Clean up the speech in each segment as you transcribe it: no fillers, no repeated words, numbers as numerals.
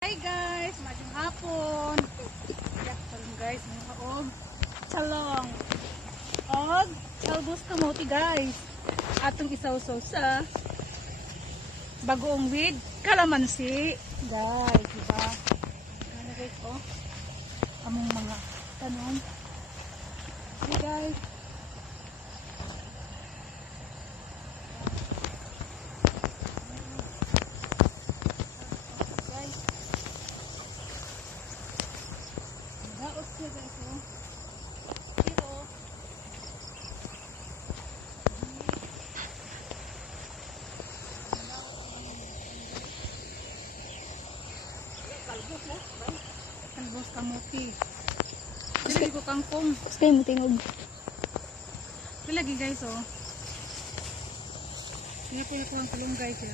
Hi guys, magandang hapon. Talong guys, mga kaog. Talong. Og talbos kamote guys. Atong isaw-saw sa bagoong with kalamansi. Guys, diba? Ano guys, oh. Among mga tanom. Hi guys. Daot siya guys, oh. Pero talbos kamote. Dili ko kangkong. Stay mo tingog. Lagi guys, oh. Kaya ko ang talong guys, eh.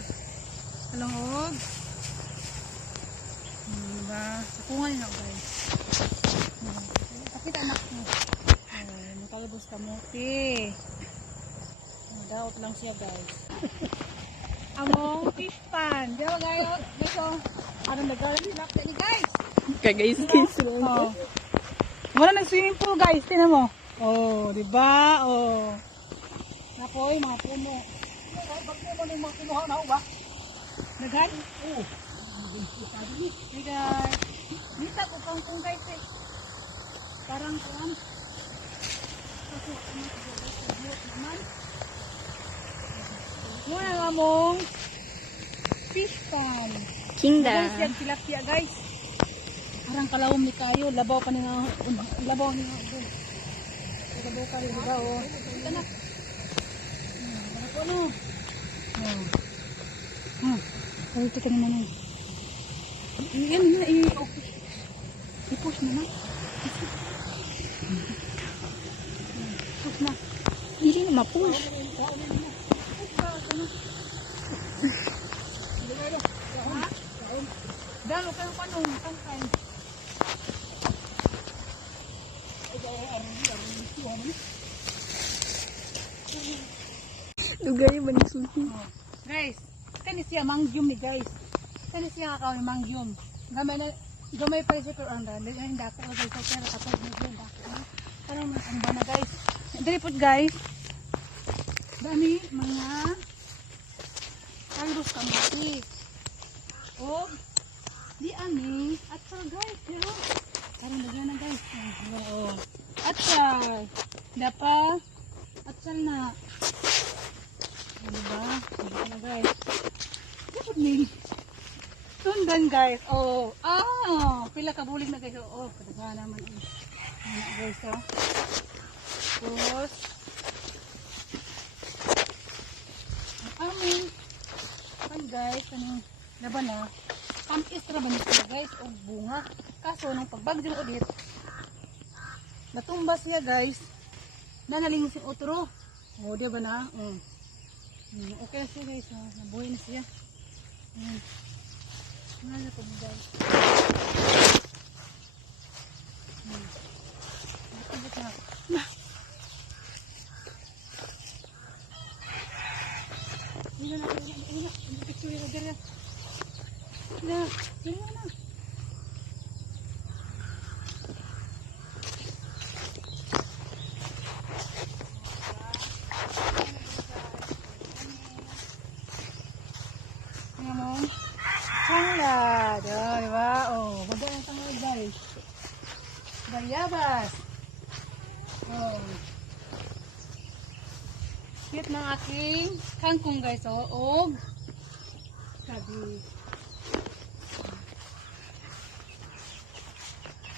Talong og. Diba? Sakungan na guys. Kapit anak mo. May talbos kamote. Daot lang siya guys. Among fish pan. Di ba guys? Guys, oh. Anong nagawin nila ni guys? Kagay skins lang. Oh. Wala nag-swimming pool guys. Tingnan mo. Oh, di ba? Oh. Napoy, mga puno. Bakit mo yung mga kinuha na ba? Nagay? Oo. Hey guys. Dito ko kangkong guys eh. Parang kuwan. Kasi naman. Muna nga mong fish pan. Kinda. Guys, yan tilapia guys. Parang kalawom ni kayo. Labaw pa nga. Labaw ni nga. Labaw ka rin. Diba o. Ito na. Ano po ano? Ito ka naman o. Yan na. I-push mo na. Push na. Hindi na ma-push. Dalo kayo pa nung tangkay. Lugar yung manisulti. Guys, kanis siya mangyum ni guys. Kanis siya kakao ni mangyum. Gamay pa siya pero ang dali. Hindi ako guys. Pero kapag hindi ako. Parang ang ba na guys. Dali po guys. Dami mga talbos kamote. O di ani at sal guys. Pero parang lagyan na guys. Oo. At sal. Dapa. At sal na. Diba? Diba na guys. Kapag ni sundan guys. Oh. Pila kabulig na guys. Oh. Padaga naman. Ano guys oh. Tapos aming kan guys. Anong laban na. Tamis na ba nito guys. O bunga. Kaso nung pagbagding ulit. Natumbas niya guys. Nanaling si otro. O diba na. Okay na siya guys. Nabuhay na siya. Ano na ito guys. Natubot na. Hindi na natin. Hindi na. Hindi picture na dyan. Hindi na. Tanglad. Oh, diba? Oh, maganda ang tanglad guys. Bayabas. Oh. Cute ng aking kangkong guys. Oh, og gabi.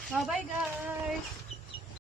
Bye bye guys.